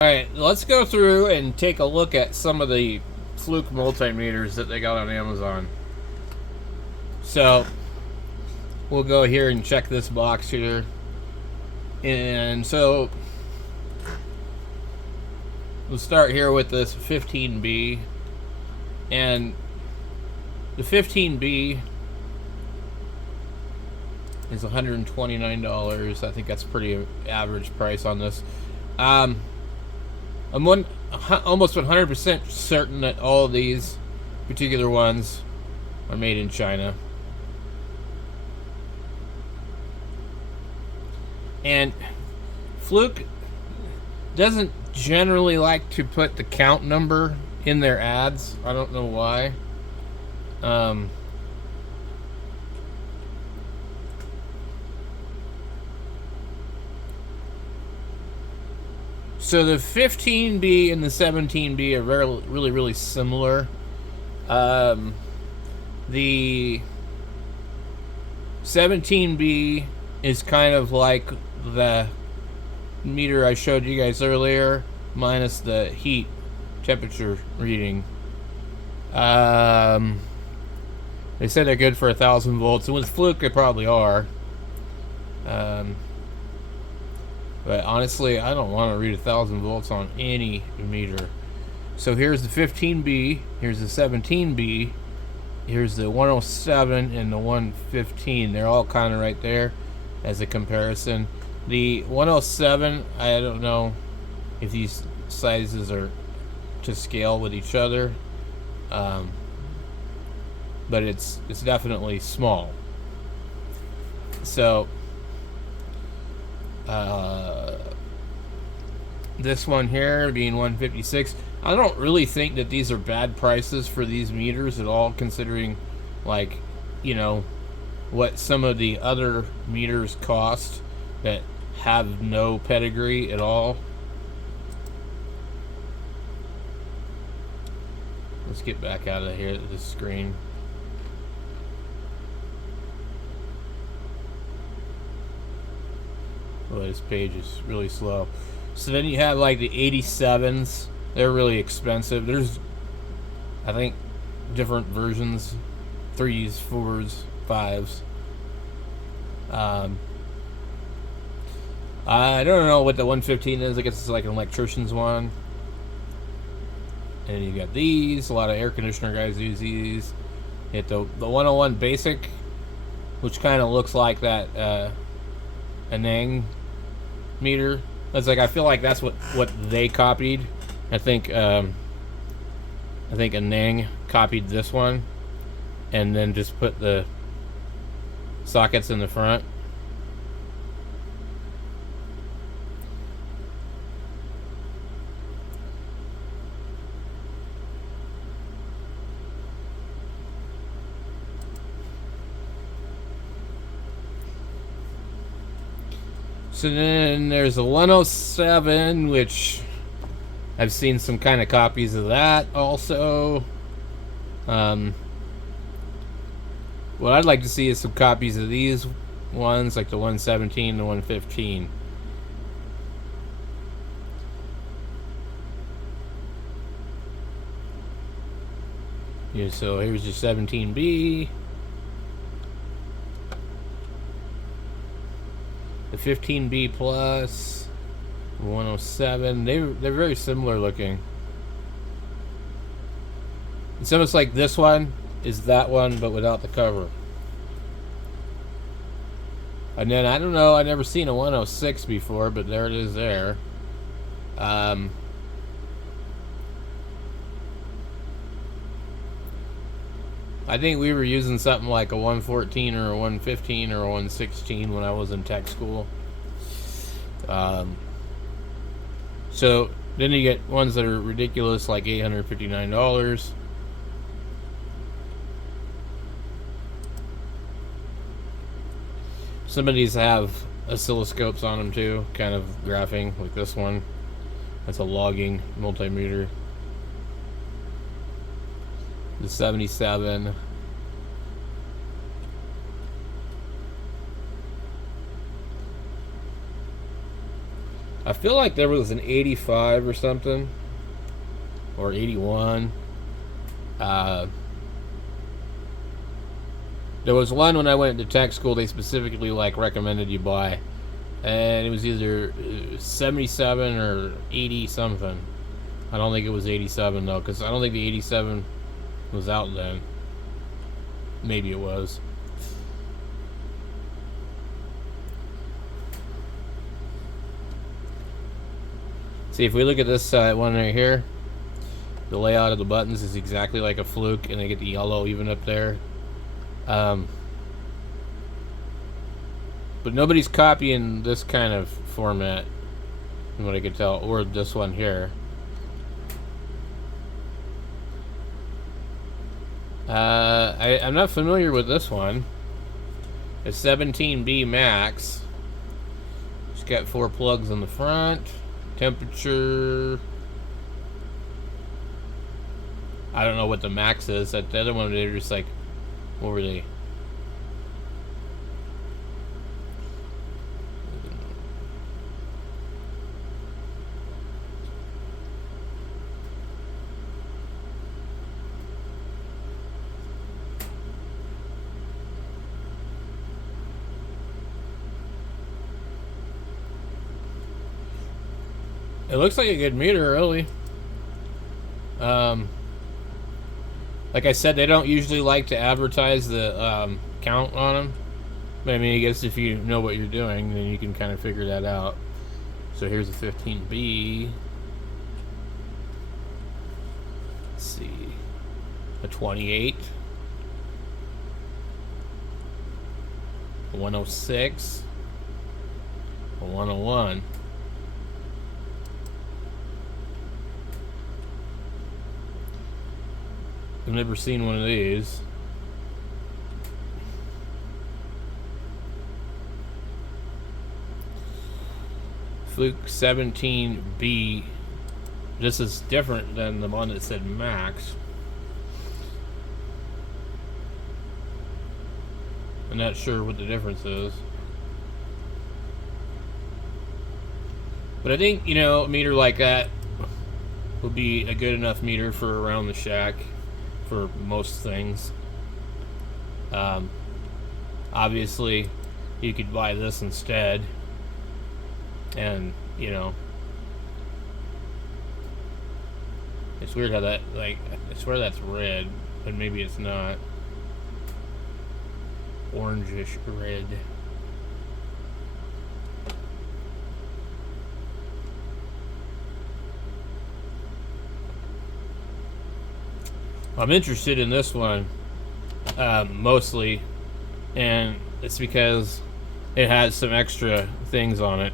Alright, let's go through and take a look at some of the fluke multimeters that they got on Amazon. So, we'll go here and check this box here. And so, we'll start here with this 15B. And the 15B is $129. I think that's pretty average price on this. I'm almost 100% certain that all of these particular ones are made in China. And Fluke doesn't generally like to put the count number in their ads. I don't know why. So the 15B and the 17B are really similar. The 17B is kind of like the meter I showed you guys earlier, minus the heat temperature reading. They said they're good for 1,000 volts, and with Fluke they probably are. But honestly, I don't want to read 1,000 volts on any meter. So here's the 15B, here's the 17B, here's the 107 and the 115. They're all kind of right there as a comparison. The 107, I don't know if these sizes are to scale with each other, but it's definitely small. So this one here being 156, I don't really think that these are bad prices for these meters at all, considering, like, you know, what some of the other meters cost that have no pedigree at all. Let's get back out of here at this screen. Oh, this page is really slow. So then you have like the 87s. They're really expensive. There's, I think, different versions. 3s, 4s, 5s. I don't know what the 115 is. I guess it's like an electrician's one. And you got these. A lot of air conditioner guys use these. You get the 101 basic, which kind of looks like that Aneng meter. That's like, I feel like that's what they copied. I think Aneng copied this one and then just put the sockets in the front. So then there's a 107, which I've seen some kind of copies of that also. What I'd like to see is some copies of these ones, like the 117 and the 115. Yeah, so here's your 17B. The 15B plus, 107. They're very similar looking. It's almost like this one is that one, but without the cover. And then I don't know. I've never seen a 106 before, but there it is there. I think we were using something like a 114 or a 115 or a 116 when I was in tech school. So then you get ones that are ridiculous, like $859. Some of these have oscilloscopes on them too, kind of graphing, like this one. That's a logging multimeter. The 77. I feel like there was an 85 or something, or 81. There was one when I went to tech school they specifically like recommended you buy, and it was either 77 or 80 something. I don't think it was 87 though, because I don't think the 87 was out then. Maybe it was. See, if we look at this one right here, the layout of the buttons is exactly like a fluke, and they get the yellow even up there. But nobody's copying this kind of format, from what I could tell, or this one here. I'm not familiar with this one. It's 17B max. It's got 4 plugs in the front. Temperature, I don't know what the max is. That the other one, they're just like, what were they? It looks like a good meter, really. Like I said, they don't usually like to advertise the count on them. But I mean, I guess if you know what you're doing, then you can kind of figure that out. So here's a 15B. Let's see. A 28. A 106. A 101. I've never seen one of these. Fluke 17B. This is different than the one that said max. I'm not sure what the difference is. But I think, you know, a meter like that would be a good enough meter for around the shack for most things. Obviously, you could buy this instead. And, you know, it's weird how that, like, I swear that's red, but maybe it's not. Orangish red. I'm interested in this one mostly, and it's because it has some extra things on it.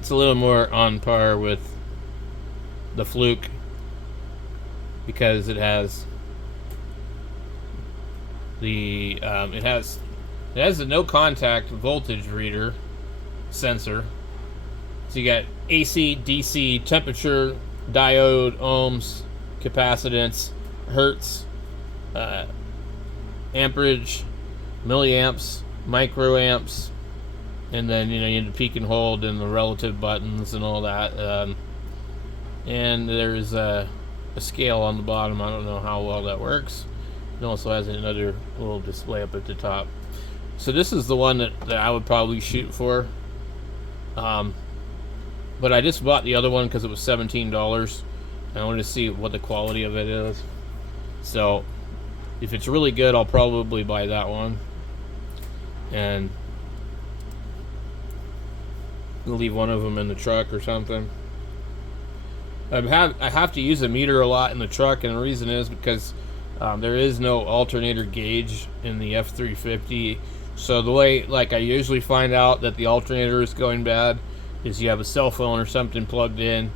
It's a little more on par with the Fluke because it has the it has a no contact voltage reader sensor. So you got AC, DC, temperature, diode, ohms, capacitance, hertz, amperage, milliamps, microamps, and then you know you have the peak and hold and the relative buttons and all that. And there's a scale on the bottom. I don't know how well that works. It also has another little display up at the top. So this is the one that I would probably shoot for. But I just bought the other one because it was $17. I wanted to see what the quality of it is. So if it's really good, I'll probably buy that one. And leave one of them in the truck or something. I have to use a meter a lot in the truck, and the reason is because there is no alternator gauge in the F350. So the way, like, I usually find out that the alternator is going bad is you have a cell phone or something plugged in,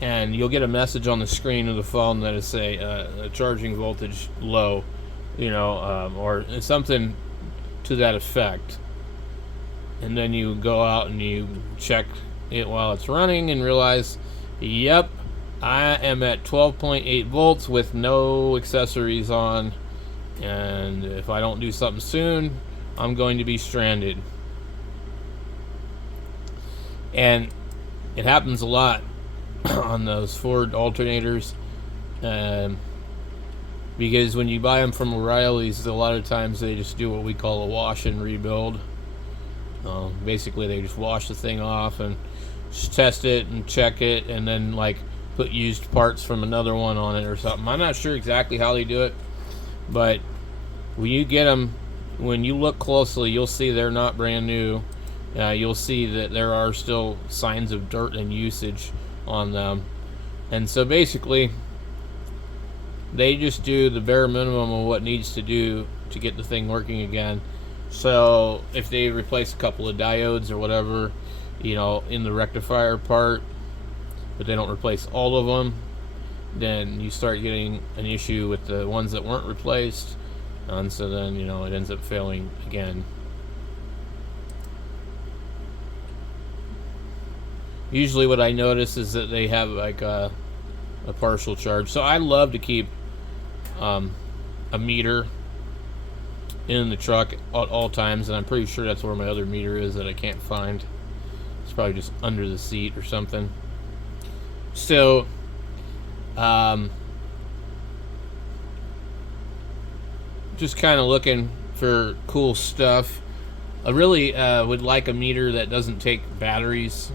and you'll get a message on the screen of the phone that is say a charging voltage low, you know, or something to that effect. And then you go out and you check it while it's running and realize, yep, I am at 12.8 volts with no accessories on, and if I don't do something soon, I'm going to be stranded. And it happens a lot on those Ford alternators, because when you buy them from O'Reilly's, a lot of times they just do what we call a wash and rebuild. Basically, they just wash the thing off and just test it and check it, and then like put used parts from another one on it or something. I'm not sure exactly how they do it, but when you get them, when you look closely, you'll see they're not brand new. You'll see that there are still signs of dirt and usage on them. And so basically, they just do the bare minimum of what needs to do to get the thing working again. So if they replace a couple of diodes or whatever, you know, in the rectifier part, but they don't replace all of them, then you start getting an issue with the ones that weren't replaced. And so then, you know, it ends up failing again. Usually what I notice is that they have like a partial charge. So I love to keep a meter in the truck at all times, and I'm pretty sure that's where my other meter is that I can't find. It's probably just under the seat or something. So just kind of looking for cool stuff. I really would like a meter that doesn't take batteries,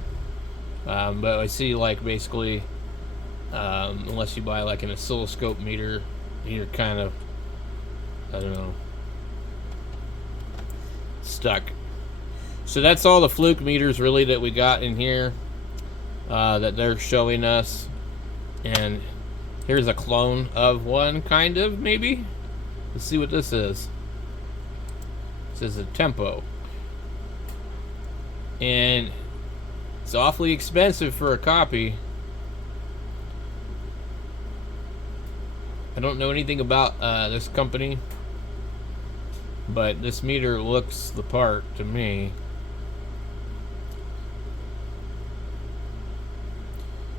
but I see like basically unless you buy like an oscilloscope meter, you're kind of, I don't know, stuck. So that's all the fluke meters really that we got in here that they're showing us. And here's a clone of one, kind of, maybe. Let's see what this is. It says a tempo. And it's awfully expensive for a copy. I don't know anything about this company, but this meter looks the part to me.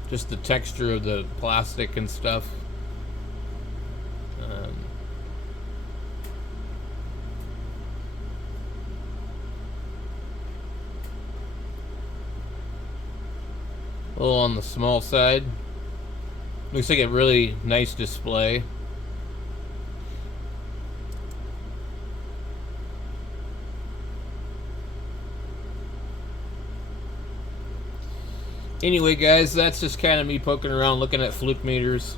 Just the texture of the plastic and stuff. A little on the small side. Looks like a really nice display. Anyway, guys, that's just kind of me poking around looking at fluke meters.